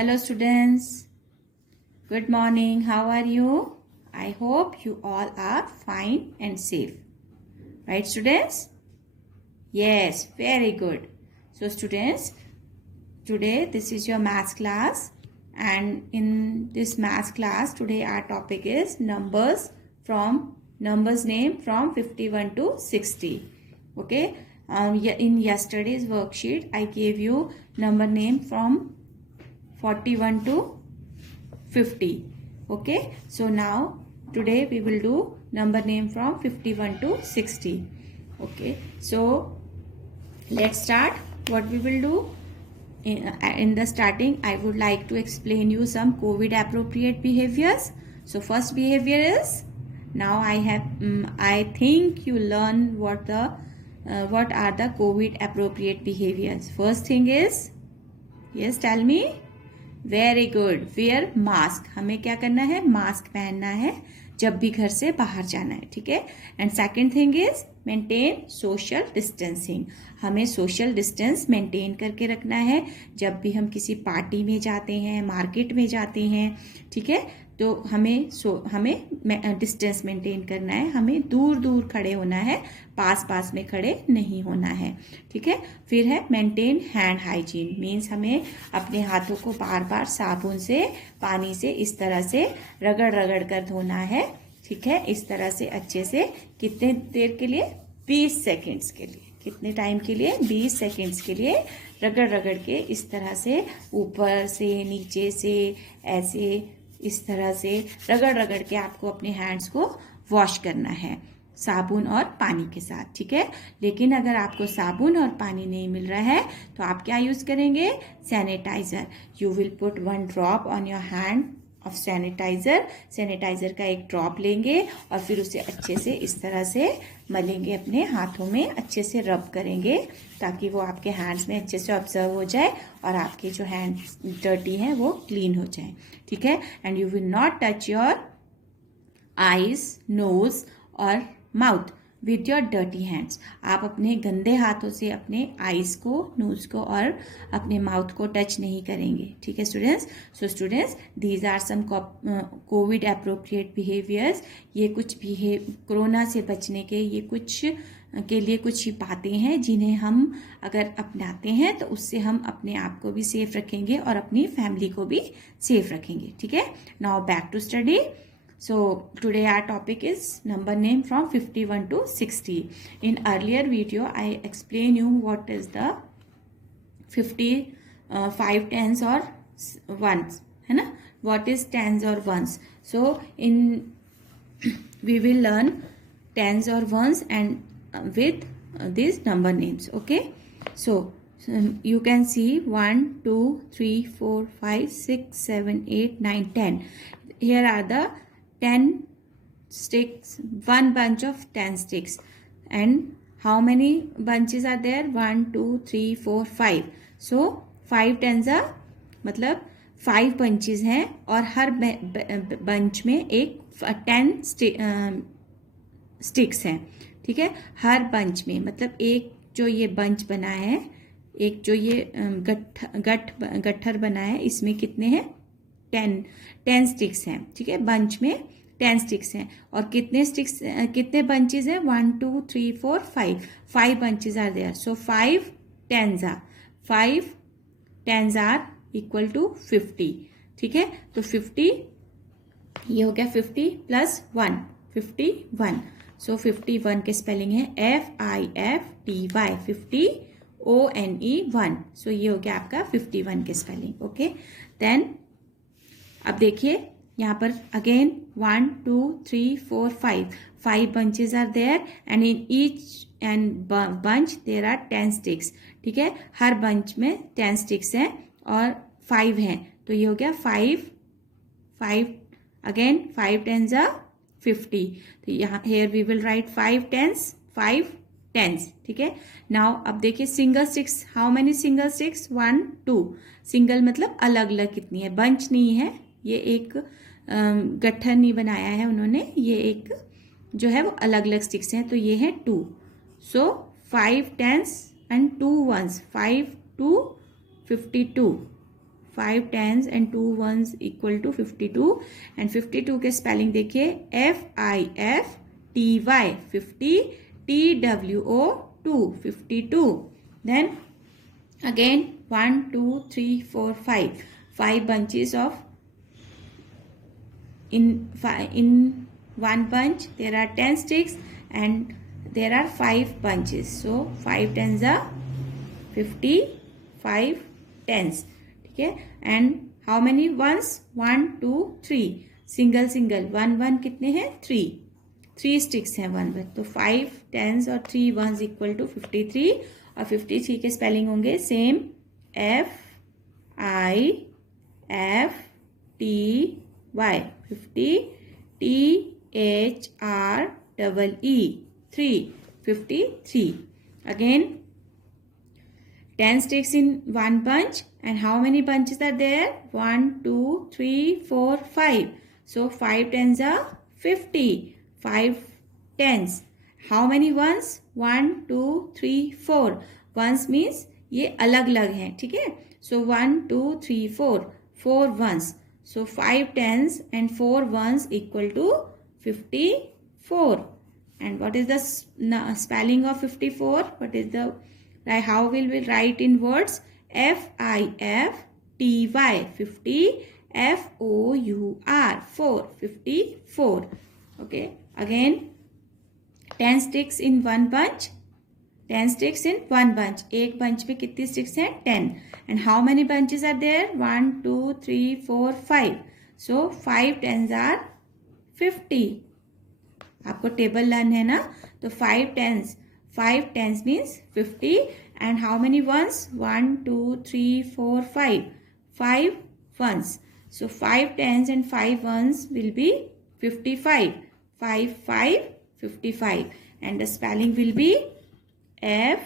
Hello students, good morning. How are you? I hope you all are fine and safe. Right students? Yes, very good. So students, today this is your maths class, and in this maths class today our topic is numbers name from 51 to 60. Okay. In yesterday's worksheet I gave you number name from 41 to 50. Okay, so now today we will do number name from 51 to 60. Okay, so let's start. What we will do in the starting, I would like to explain you some COVID appropriate behaviors. So first behavior is, now I think you learn what are the COVID appropriate behaviors. First thing is, yes, tell me. Very good. Wear mask. हमें क्या करना है? Mask पहनना है जब भी घर से बाहर जाना है. ठीक है. And second thing is maintain social distancing. हमें सोशल डिस्टेंस मेंटेन करके रखना है जब भी हम किसी पार्टी में जाते हैं, मार्केट में जाते हैं. ठीक है. तो हमें डिस्टेंस मेंटेन करना है. हमें दूर दूर खड़े होना है, पास पास में खड़े नहीं होना है. ठीक है. फिर है मेंटेन हैंड हाइजीन. मीन्स हमें अपने हाथों को बार बार साबुन से, पानी से इस तरह से रगड़ रगड़ कर धोना है. ठीक है. इस तरह से अच्छे से. कितने देर के लिए? 20 सेकेंड्स के लिए. कितने टाइम के लिए? 20 सेकेंड्स के लिए रगड़ रगड़ के इस तरह से, ऊपर से नीचे से, ऐसे इस तरह से रगड़ रगड़ के आपको अपने हैंड्स को वॉश करना है साबुन और पानी के साथ. ठीक है. लेकिन अगर आपको साबुन और पानी नहीं मिल रहा है तो आप क्या यूज करेंगे? Sanitiser. You will put 1 drop on your hand of sanitiser. Sanitiser का एक ड्रॉप लेंगे और फिर उसे अच्छे से इस तरह से मलेंगे, अपने हाथों में अच्छे से रब करेंगे ताकि वो आपके हैंड्स में अच्छे से ऑब्जर्व हो जाए और आपके जो हैंड्स डर्टी हैं वो क्लीन हो जाए. ठीक है. And you will not touch your eyes, nose और mouth with your dirty hands. आप अपने गंदे हाथों से अपने आईज को, नोज को और अपने माउथ को टच नहीं करेंगे. ठीक है students. So students, these are some COVID appropriate behaviours. ये कुछ कोरोना से बचने के कुछ ही बातें हैं जिन्हें हम अगर अपनाते हैं तो उससे हम अपने आप को भी सेफ रखेंगे और अपनी फैमिली को भी सेफ रखेंगे. ठीक है. Now back to study. So today our topic is number name from 51 to 60. In earlier video I explain you what is the 5 tens or ones, है ना? What is tens or ones? So we will learn tens or ones and with these number names. Okay. So you can see 1, 2, 3, 4, 5, 6, 7, 8, 9, 10. Here are the 10 sticks, one bunch of 10 sticks. And how many bunches are there? 1, 2, 3, 4, 5. So 5 tens are, मतलब 5 bunches हैं और हर bunch में एक 10 sticks हैं. ठीक है. हर bunch में, मतलब एक जो ये bunch बना है, एक जो ये गट्ठर बना है, इसमें कितने हैं? 10 स्टिक्स हैं. ठीक है. बंच में 10 स्टिक्स हैं. और कितने बंचेस हैं? 1, 2, 3, 4, 5 bunches are there. So 5 tens are equal to 50. ठीक है. तो 50, ये हो गया 50 प्लस 1, 51. सो 51 के स्पेलिंग है FIFTY, 50 ONE 1. सो ये हो गया आपका 51 के स्पेलिंग. ओके. देन अब देखिए यहाँ पर again 1, 2, 3, 4, 5 bunches are there and in each bunch there are 10 sticks. ठीक है. हर bunch में 10 sticks हैं और 5 हैं. तो ये हो गया 5 अगेन 5 tens are 50. तो यहाँ here we will write 5 tens. ठीक है. नाउ अब देखिए single sticks. How many single sticks? 1, 2. Single मतलब अलग अलग कितनी है? बंच नहीं है, ये एक गट्ठर नहीं बनाया है उन्होंने, ये एक जो है वो अलग अलग स्टिक्स हैं. तो ये है 2. सो 5 tens and 2 ones. 5, 2, 52. 5 tens and 2 ones equal to 52. And 52 के spelling देखिए FIFTY 50, TWO 2 52. Then again 1 2 3 4 5 5 bunches of in one bunch there are 10 sticks and there are 5 bunches. So 5 tens are 50, 5 tens. ठीक है. And how many ones? 1 2 3 single 1 कितने हैं? 3 sticks हैं 1 में. तो 5 tens और 3 ones equal to 53. और 53 के स्पेलिंग होंगे same FIFTY 50 THREE 3 53. Again 10 sticks in one bunch. And how many bunches are there? 1 2 3 4 5. So 5 tens are 50. 5 tens. How many ones? 1 2 3 4. Ones means ये अलग अलग हैं. ठीक है. So 1 2 3 4 ones. So 5 tens and 4 ones equal to 54. And what is the spelling of 54? What is the how will we write in words? FIFTY 50 FOUR 4 54. Okay. Again 10 sticks in one bunch. 10 sticks in one bunch. एक bunch में कितनी sticks हैं? 10. And how many bunches are there? 1 2 3 4 5. So 5 tens are 50. आपको table learn है ना. तो 5 tens means 50. And how many ones? 1 2 3 4 5. 5 ones. So 5 tens and 5 ones will be 55. 5 5 55. And the spelling will be FIFTY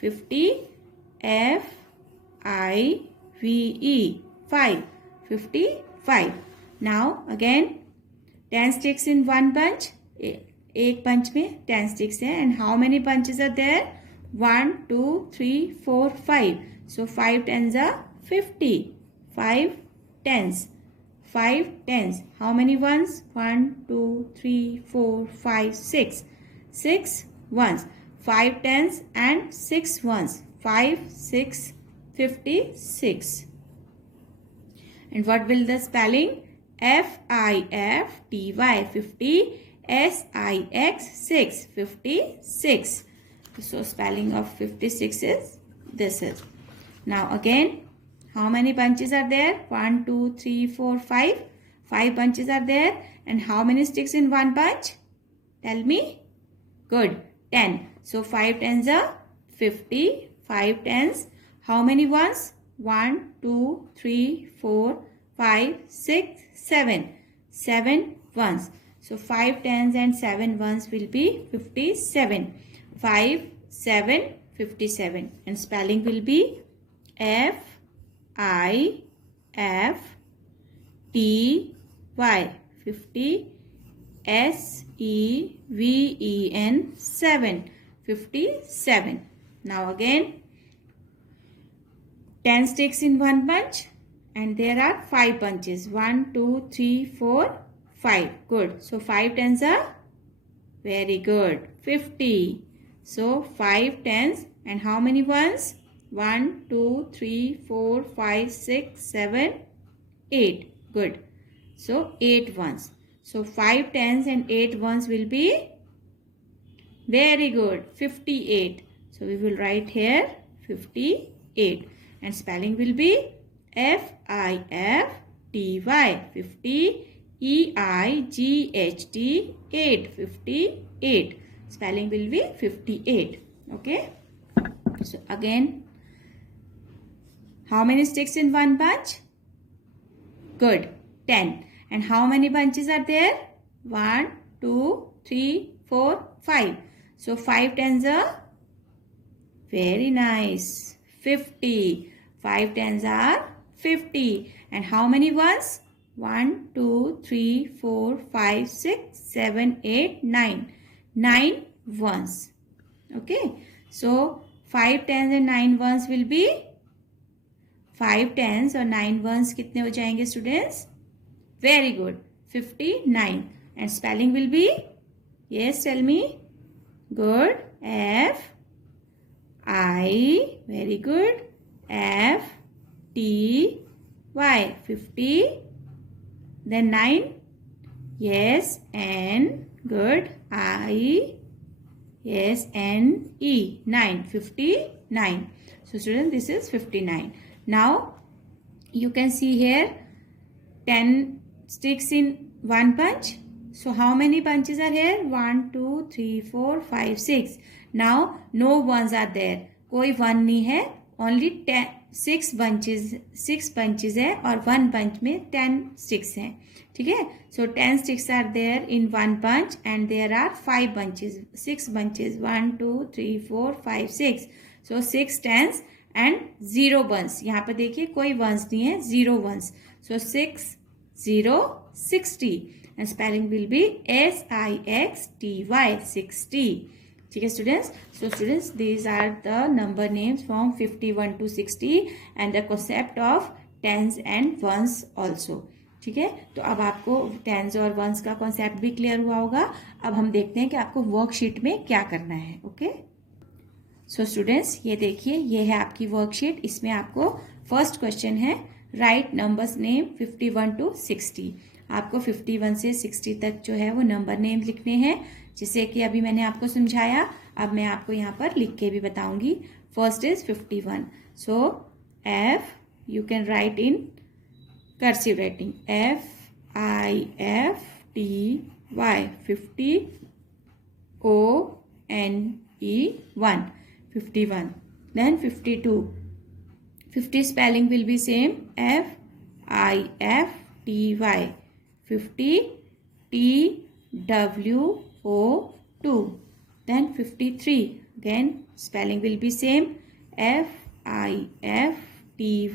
50 FIVE 5 55. Now again 10 sticks in one bunch. एक bunch में 10 sticks हैं. And how many bunches are there? 1 2 3 4 5. So 5 tens are 50. 5 tens. 5 tens. How many ones? 1 2 3 4 5 6. 6 ones. 5 tens and 6 ones. 5 6 56. And what will the spelling? FIFTY 50 SIX 6 56. So spelling of 56 is this is. Now again how many bunches are there? 1 2 3 4 5. 5 bunches are there. And how many sticks in one bunch? Tell me. Good. 10. So 5 tens are 50. 5 tens. How many ones? 1 2 3 4 5 6 7. 7 ones. So 5 tens and 7 ones will be 57. 5 7 57. And spelling will be FIFTY 50 SEVEN 7 57. Now again 10 sticks in one bunch. And there are 5 bunches. 1 2 3 4 5. Good. So 5 tens are very good. 50. So 5 tens and how many ones? 1 2 3 4 5 6 7 8. Good. So 8 ones. So 5 tens and 8 ones will be very good. 58. So we will write here 58. And spelling will be FIFTY 50 EIGHT 8 58. Spelling will be 58. Okay. So again how many sticks in one bunch? Good. 10. And how many bunches are there? 1 2 3 4 5. So 5 tens are very nice. 50. 5 tens are 50. And how many ones? 1 2 3 4 5 6 7 8 9. 9 ones. Okay. So 5 tens and 9 ones will be 5 tens और 9 ones कितने हो जाएंगे students? Very good, 59. And spelling will be, yes tell me. Good. F I, very good. F T Y, 50. Then 9. Yes, N. Good. I. Yes, N E. 9. 59. So students, this is 59. Now you can see here 10 sticks in one punch. So how many punches are here? 1, 2, 3, 4, 5, 6. Now no ones are there. कोई one नहीं है. Only 6 bunches है और one bunch में 10 sticks हैं. ठीक है? So 10 sticks are there in one bunch and there are 5 bunches. 6 bunches. 1, 2, 3, 4, 5, 6. So 6 tens and 0 ones. यहाँ पर देखिए कोई ones नहीं है. 0 ones. So 6, 0, 60. And spelling will be SIXTY, 60. ठीक है students? So students, these are the number names from 51 to 60 and the concept of tens and ones also. ठीक है? तो अब आपको tens और ones का concept भी clear हुआ होगा. अब हम देखते हैं कि आपको worksheet में क्या करना है. ओके? So students, ये देखिए, ये है आपकी worksheet. इसमें आपको first question है, write numbers name 51 to 60. आपको 51 से 60 तक जो है वो नंबर नेम लिखने हैं, जिसे कि अभी मैंने आपको समझाया. अब मैं आपको यहाँ पर लिख के भी बताऊंगी. First is 51. So F you can write in cursive writing. FIFTY, 50. ONE, 1. 51. Then 52. 50 spelling will be same. FIFTY. 50. TWO2. Then 53. Again spelling will be same. FIFTY.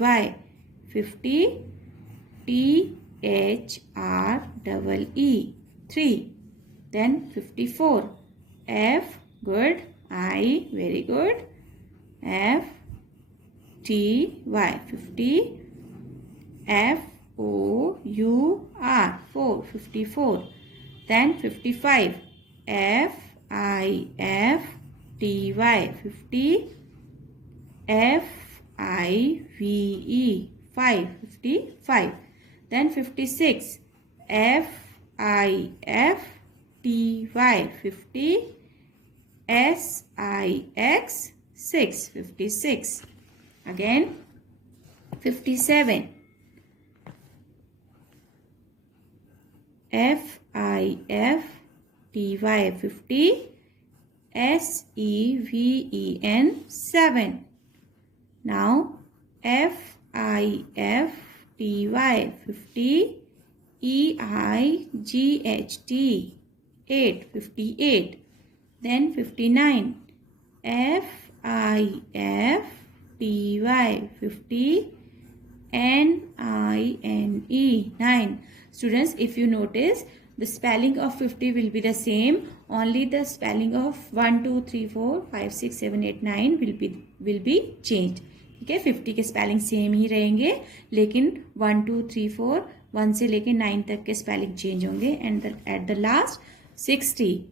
50. THREE. 3. Then 54. F, good. I, very good. FTY, 50. FOUR, 4, 54. Then 55. FIFTY, 50. FIVE, 5, 55. Then 56. FIFTY, 50. SIX, 6, 56. Again 57. FIFTY, 50. SEVEN, 7. Now FIFTY, 50. EIGHT, 8, 58. Then 59. FIFTY, 50. NINE, 9. Students, if you notice, the spelling of 50 will be the same. Only the spelling of 1, 2, 3, 4, 5, 6, 7, 8, 9 will be changed. ठीक है? 50 के spelling same ही रहेंगे, लेकिन 1, 2, 3, 4, 1 से लेके 9 तक के spelling change होंगे. And at the last 60.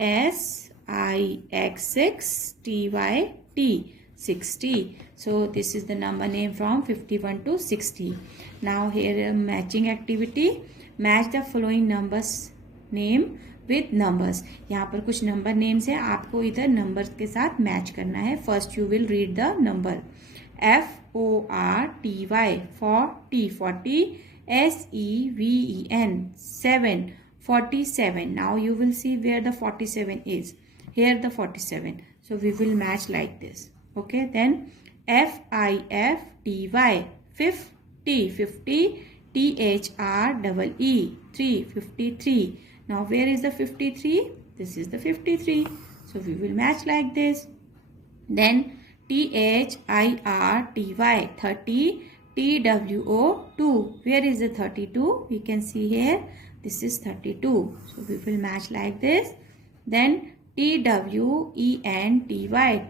SIX6TYT, 60. So this is the number name from 51 to 60. Now here a matching activity. Match the following numbers name with numbers. यहाँ पर कुछ नंबर नेम्स है, आपको इधर नंबर के साथ मैच करना है. First you will read the number. FORTY, 40, 40. SEVEN, 7, 47. Now you will see where the 47 is. Here the 47. So we will match like this. Okay. Then FIFTY, 50, 50. THREE, 3, 53. Now where is the 53? This is the 53. So we will match like this. Then THIRTY, 30. TWO2. Where is the 32? We can see here. This is 32. So we will match like this. Then TWENTY,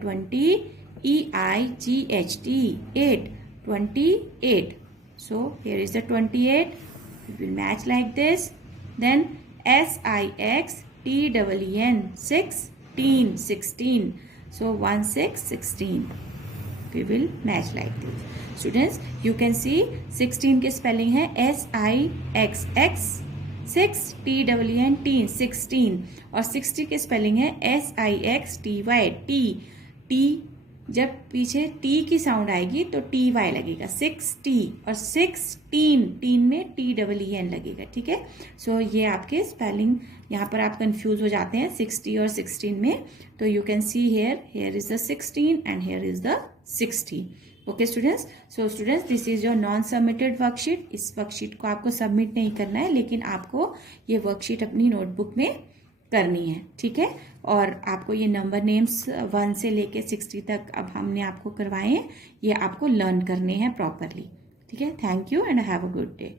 20. EIGHT, 8, 28. So here is the 28. It will match like this. Then SIXTEEN, 16, 16. So 1, 6, 16. We will match like this. Students, you can see 16 के spelling है SIXX, 6 TEEN, 16, और 60 के spelling है SIXTY, T जब पीछे T की sound आएगी तो TY लगेगा, 6T, और 16 टीन में TEEN लगेगा, ठीक है। सो ये आपके स्पेलिंग, यहाँ पर आप कंफ्यूज हो जाते हैं 60 और 16 में, तो you can see here is the 16 and here is the 60। Okay students, so students this is your non submitted worksheet. इस वर्कशीट को आपको सबमिट नहीं करना है, लेकिन आपको ये वर्कशीट अपनी नोटबुक में करनी है, ठीक है। और आपको ये नंबर नेम्स 1 से लेके 60 तक अब हमने आपको करवाए हैं, ये आपको लर्न करने हैं प्रॉपरली, ठीक है। Thank you and have a good day.